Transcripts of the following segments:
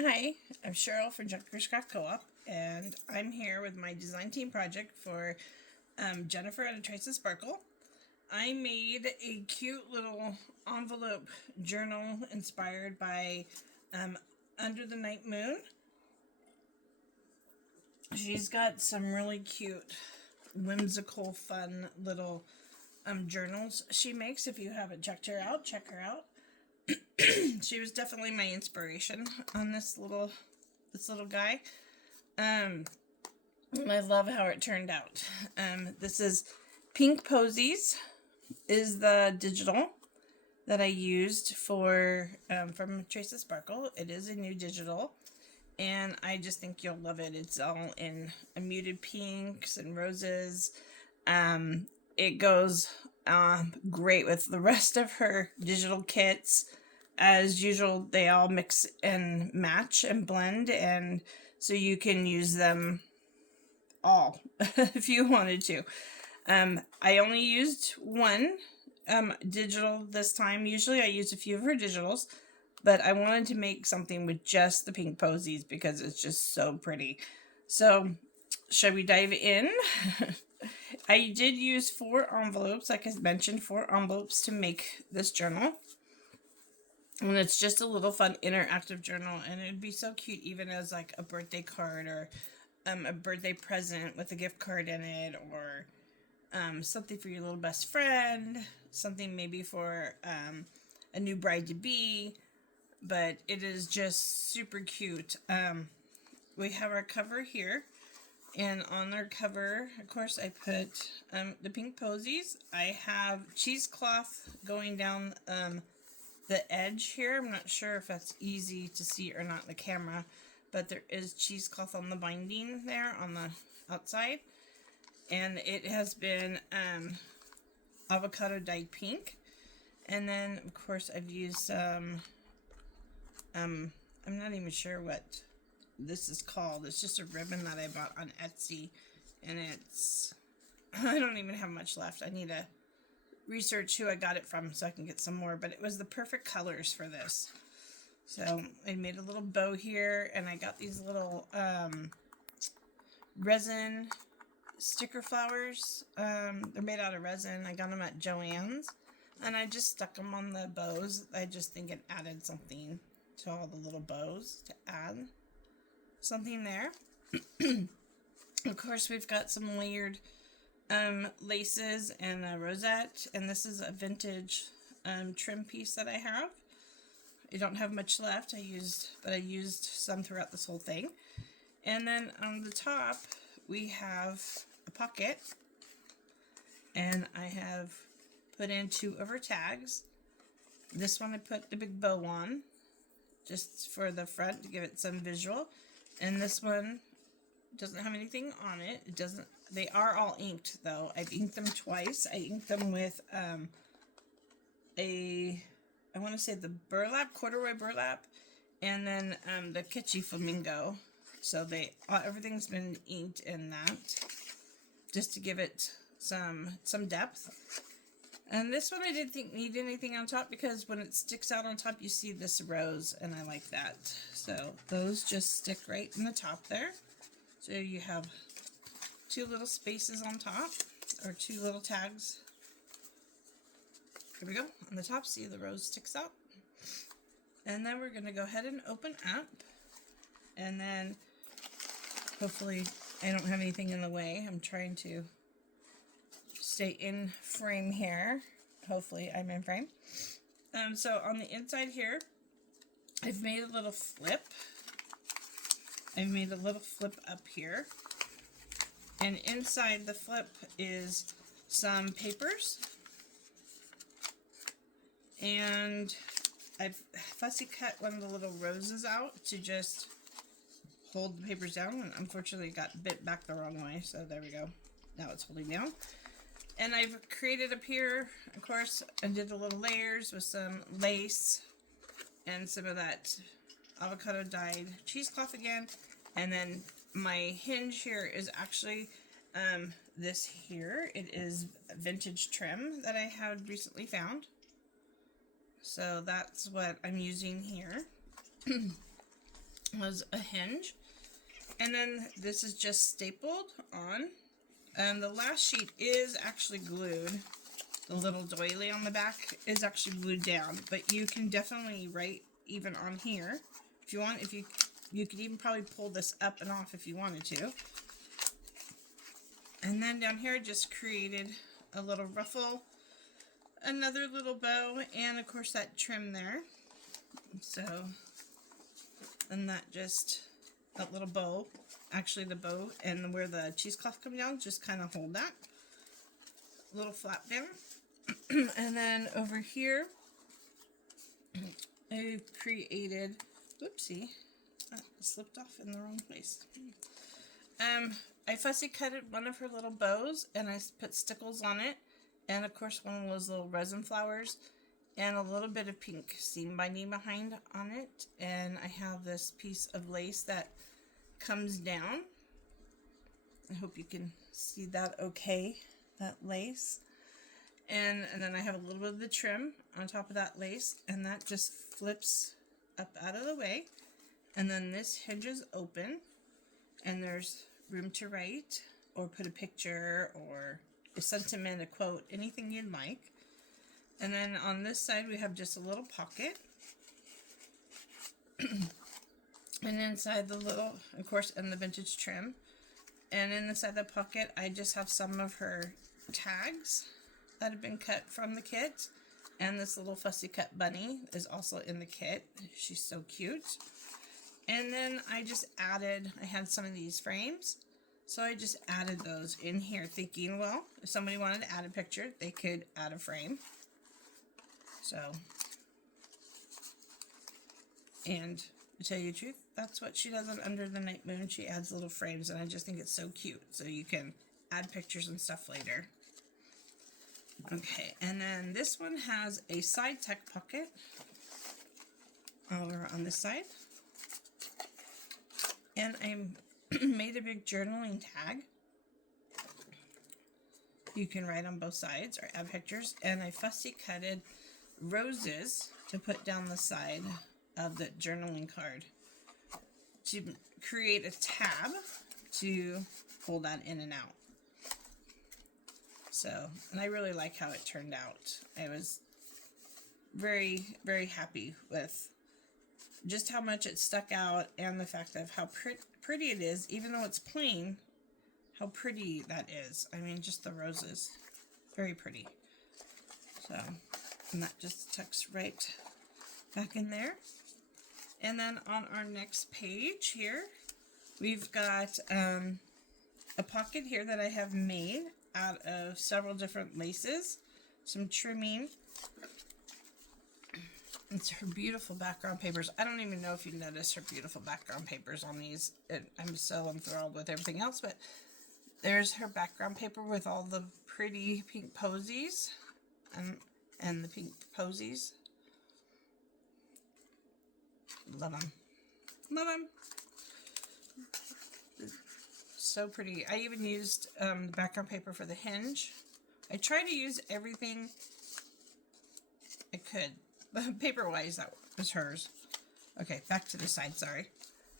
Hi, I'm Cheryl from Junker Scrap Co-op, and I'm here with my design team project for Jennifer and a Trace of Sparkle. I made a cute little envelope journal inspired by Under the Night Moon. She's got some really cute, whimsical, fun little journals she makes. If you haven't checked her out, check her out. She was definitely my inspiration on this little guy. I love how it turned out. This is Pink Posies is the digital that I used for from Trace of Sparkle. It is a new digital, and I just think you'll love it. It's all in muted pinks and roses. It goes great with the rest of her digital kits. As usual, they all mix and match and blend, and so you can use them all if you wanted to. I only used one digital this time. Usually I use a few of her digitals, but I wanted to make something with just the Pink Posies because it's just so pretty. So, shall we dive in? I did use 4 envelopes, like I mentioned, 4 envelopes to make this journal. And it's just a little fun interactive journal, and it'd be so cute even as like a birthday card or a birthday present with a gift card in it, or something for your little best friend, something maybe for a new bride-to-be, but it is just super cute. We have our cover here, and on our cover, of course, I put the Pink Posies. I have cheesecloth going down the edge here. I'm not sure if that's easy to see or not in the camera, but there is cheesecloth on the binding there on the outside, and it has been avocado dyed pink. And then of course I've used some I'm not even sure what this is called. It's just a ribbon that I bought on Etsy, and it's I don't even have much left. I need to research who I got it from so I can get some more, but it was the perfect colors for this. So I made a little bow here, and I got these little resin sticker flowers. They're made out of resin. I got them at Joann's, and I just stuck them on the bows. I just think it added something to all the little bows to add something there. Of course, we've got some layered laces and a rosette, and this is a vintage trim piece that I have. I don't have much left. I used some throughout this whole thing. And then on the top we have a pocket, and I have put in 2 of her tags. This one I put the big bow on just for the front to give it some visual, and this one doesn't have anything on it. They are all inked though. I've inked them twice. I inked them with I want to say the burlap, corduroy burlap, and then the kitschy flamingo. So everything's been inked in that, just to give it some depth. And this one I didn't think needed anything on top, because when it sticks out on top you see this rose, and I like that. So those just stick right in the top there. So you have 2 little spaces on top, or 2 little tags. Here we go. On the top, see the rose sticks out. And then we're going to go ahead and open up. And then hopefully I don't have anything in the way. I'm trying to stay in frame here. Hopefully I'm in frame. So on the inside here, I've made a little flip. I've made a little flip up here. And inside the flip is some papers. And I've fussy cut one of the little roses out to just hold the papers down. And unfortunately it got bit back the wrong way. So there we go. Now it's holding down. And I've created up here, of course, I did the little layers with some lace and some of that avocado dyed cheesecloth again. And then my hinge here is actually this here. It is vintage trim that I had recently found. So that's what I'm using here. was a hinge. And then this is just stapled on. And the last sheet is actually glued. The little doily on the back is actually glued down. But you can definitely write even on here. If you want, you could even probably pull this up and off if you wanted to. And then down here I just created a little ruffle, another little bow, and of course that trim there. So, and that little bow, actually the bow and where the cheesecloth comes down, just kind of hold that. Little flap down. And then over here, I've created, whoopsie, it slipped off in the wrong place. I fussy cutted one of her little bows and I put stickles on it. And of course one of those little resin flowers and a little bit of pink seam binding behind on it. And I have this piece of lace that comes down. I hope you can see that okay, that lace. And then I have a little bit of the trim on top of that lace, and that just flips up out of the way. And then this hinges open, and there's room to write or put a picture or a sentiment, a quote, anything you'd like. And then on this side we have just a little pocket. And inside the little, of course, and the vintage trim. And inside the pocket I just have some of her tags that have been cut from the kit. And this little fussy cut bunny is also in the kit. She's so cute. And then I had some of these frames. So I just added those in here thinking, well, if somebody wanted to add a picture, they could add a frame. So, and to tell you the truth, that's what she does on Under the Night Moon. She adds little frames, and I just think it's so cute. So you can add pictures and stuff later. Okay, and then this one has a side tuck pocket over on this side. And I made a big journaling tag. You can write on both sides or add pictures. And I fussy cutted roses to put down the side of the journaling card to create a tab to pull that in and out. So, and I really like how it turned out. I was very, very happy with just how much it stuck out and the fact of how pretty it is, even though it's plain, how pretty that is. I mean, just the roses, very pretty. So, and that just tucks right back in there. And then on our next page here, we've got a pocket here that I have made out of several different laces, some trimming. It's her beautiful background papers. I don't even know if you notice her beautiful background papers on these. I'm so enthralled with everything else, but there's her background paper with all the pretty pink posies and the pink posies. Love them. Love them. So pretty. I even used the background paper for the hinge. I try to use everything I could. Paper-wise, that was hers. Okay, back to the side, sorry.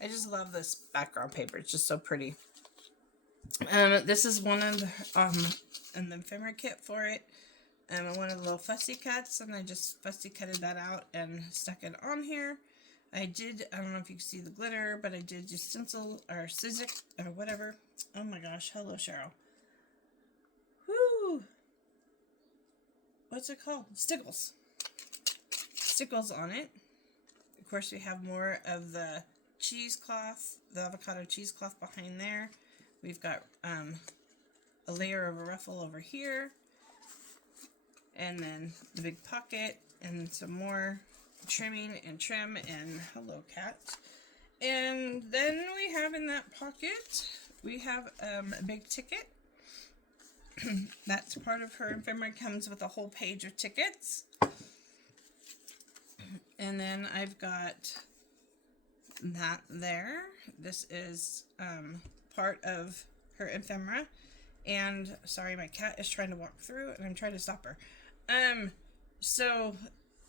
I just love this background paper. It's just so pretty. This is one of the, an ephemera kit for it. One of the little fussy cuts, and I just fussy cutted that out and stuck it on here. I don't know if you can see the glitter, but I did just stencil or scissor or whatever. Oh my gosh, hello Cheryl. Whoo! What's it called? Stickles. Stickles on it. Of course, we have more of the cheesecloth, the avocado cheesecloth behind there. We've got a layer of a ruffle over here, and then the big pocket, and some more trimming and trim, and hello cat. And then we have in that pocket, we have a big ticket. That's part of her ephemera, comes with a whole page of tickets. And then I've got that there. This is part of her ephemera. And sorry, my cat is trying to walk through and I'm trying to stop her. So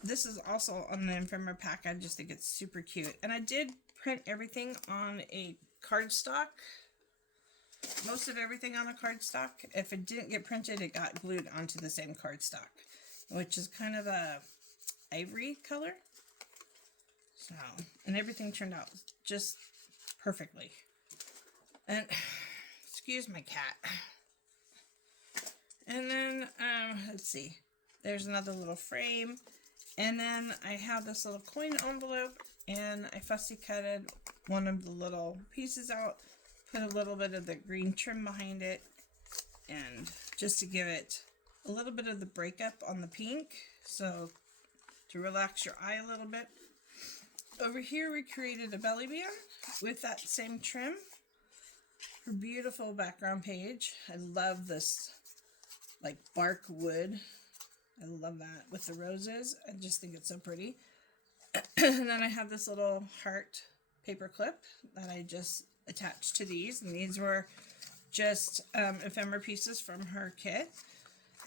this is also on the ephemera pack. I just think it's super cute. And I did print everything on a cardstock. Most of everything on a cardstock. If it didn't get printed, it got glued onto the same cardstock, which is kind of a ivory color. So, and everything turned out just perfectly. And excuse my cat. And then let's see, there's another little frame, and then I have this little coin envelope, and I fussy cutted one of the little pieces out, put a little bit of the green trim behind it, and just to give it a little bit of the breakup on the pink, so to relax your eye a little bit. Over here we created a belly band with that same trim. Her beautiful background page. I love this like bark wood. I love that with the roses. I just think it's so pretty. And then I have this little heart paper clip that I just attached to these, and these were just ephemera pieces from her kit,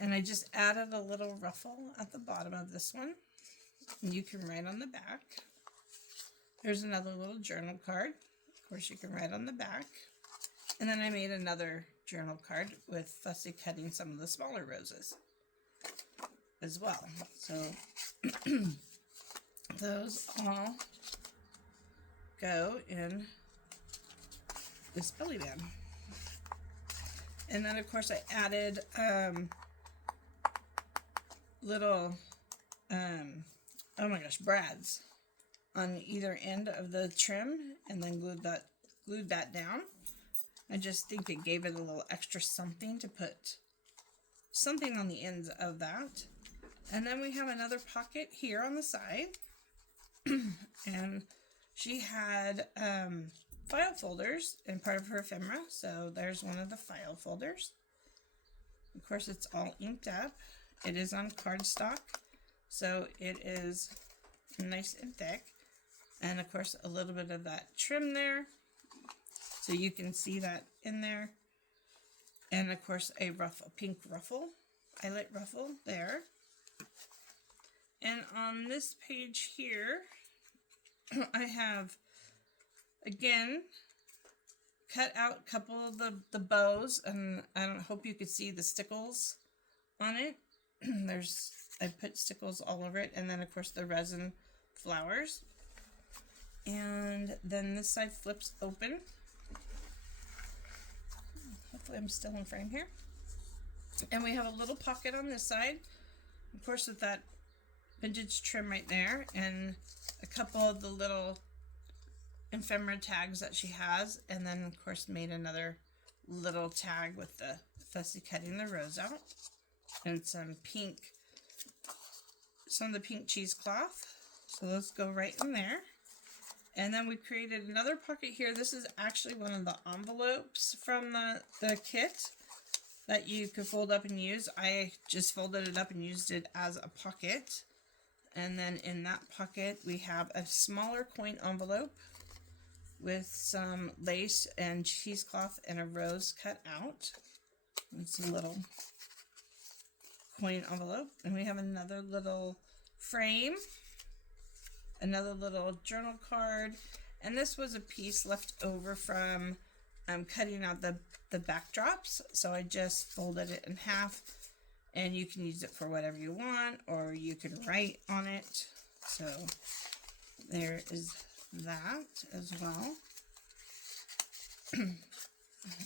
and I just added a little ruffle at the bottom of this one, and you can write on the back. There's another little journal card. Of course, you can write on the back. And then I made another journal card with fussy cutting some of the smaller roses as well. So those all go in this belly band. And then of course I added little oh my gosh, brads on either end of the trim, and then glued that down. I just think it gave it a little extra something to put something on the ends of that. And then we have another pocket here on the side. And she had file folders in part of her ephemera. So there's one of the file folders. Of course, it's all inked up. It is on cardstock, so it is nice and thick. And of course, a little bit of that trim there, so you can see that in there. And of course, a pink ruffle, eyelet ruffle there. And on this page here, I have, again, cut out a couple of the bows, and I don't hope you could see the stickles on it. I put stickles all over it, and then of course the resin flowers. And then this side flips open. Hopefully I'm still in frame here. And we have a little pocket on this side, of course, with that vintage trim right there, and a couple of the little ephemera tags that she has, and then of course made another little tag with the fussy cutting the rose out, and some of the pink cheesecloth. So let's go right in there. And then we created another pocket here. This is actually one of the envelopes from the kit that you could fold up and use. I just folded it up and used it as a pocket. And then in that pocket we have a smaller coin envelope with some lace and cheesecloth and a rose cut out. It's a little coin envelope. And we have another little frame, another little journal card, and this was a piece left over from cutting out the backdrops, so I just folded it in half, and you can use it for whatever you want, or you can write on it. So there is that as well. And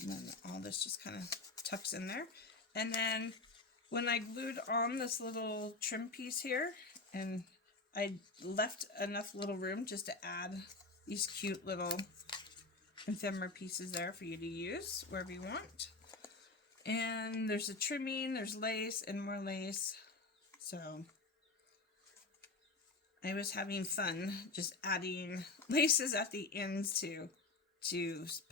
then all this just kind of tucks in there. And then when I glued on this little trim piece here, and I left enough little room just to add these cute little ephemera pieces there for you to use wherever you want. And there's a trimming, there's lace and more lace. So I was having fun just adding laces at the ends to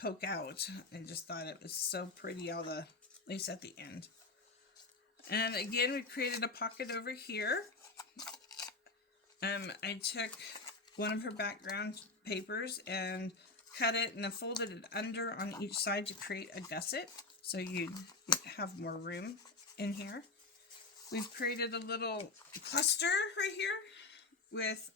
poke out. I just thought it was so pretty, all the lace at the end. And again, we created a pocket over here. I took one of her background papers and cut it and then folded it under on each side to create a gusset, so you'd have more room in here. We've created a little cluster right here with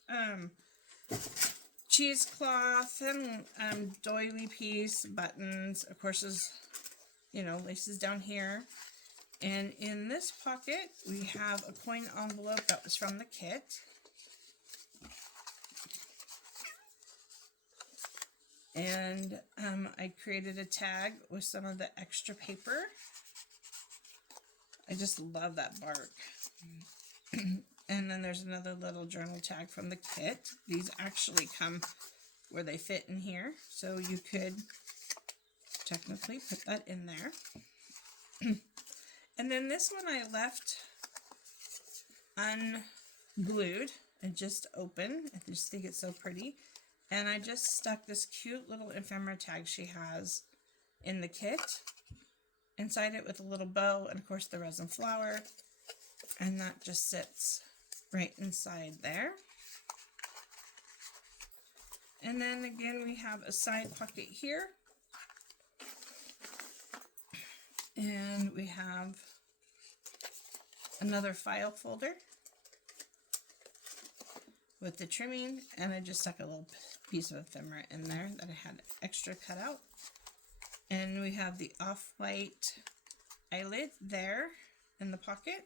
cheesecloth and doily piece, buttons, of course, is, you know, laces down here. And in this pocket, we have a coin envelope that was from the kit. And I created a tag with some of the extra paper. I just love that bark. And then there's another little journal tag from the kit. These actually come where they fit in here, so you could technically put that in there. And then this one I left unglued and just open. I just think it's so pretty. And I just stuck this cute little ephemera tag she has in the kit inside it with a little bow and of course the resin flower. And that just sits right inside there. And then again we have a side pocket here. And we have another file folder with the trimming, and I just stuck a little piece of ephemera in there that I had extra cut out. And we have the off-white eyelid there in the pocket.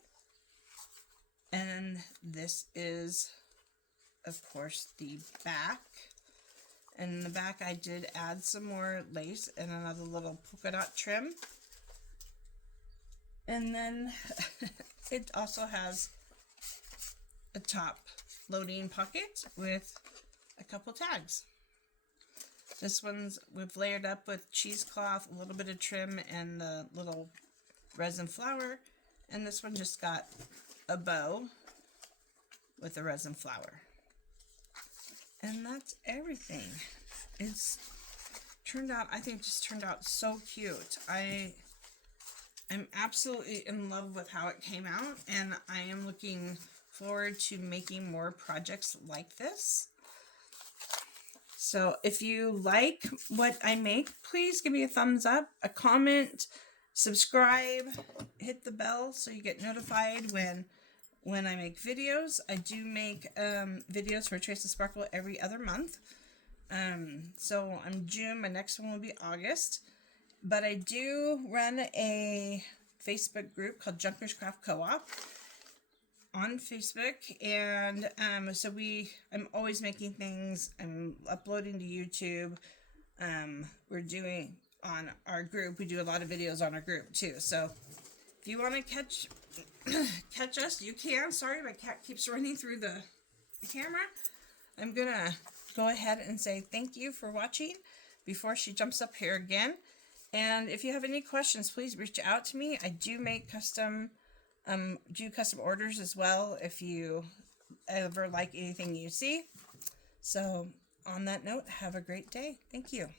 And this is, of course, the back. And in the back I did add some more lace and another little polka dot trim. And then it also has a top loading pocket with a couple tags. This one's, we've layered up with cheesecloth, a little bit of trim, and the little resin flower. And this one just got a bow with a resin flower. And that's everything. It's turned out, I think, just turned out so cute. I'm absolutely in love with how it came out, and I am looking forward to making more projects like this. So if you like what I make, please give me a thumbs up, a comment, subscribe, hit the bell so you get notified when I make videos. I do make videos for Trace and Sparkle every other month. So I'm June, my next one will be August. But I do run a Facebook group called Junkers Craft Co-op on Facebook, and so I'm always making things. I'm uploading to YouTube. We're doing on our group. We do a lot of videos on our group too. So if you want to catch us, you can. Sorry, my cat keeps running through the camera. I'm gonna go ahead and say thank you for watching before she jumps up here again. And if you have any questions, please reach out to me. I do make custom orders as well if you ever like anything you see. So on that note, have a great day. Thank you.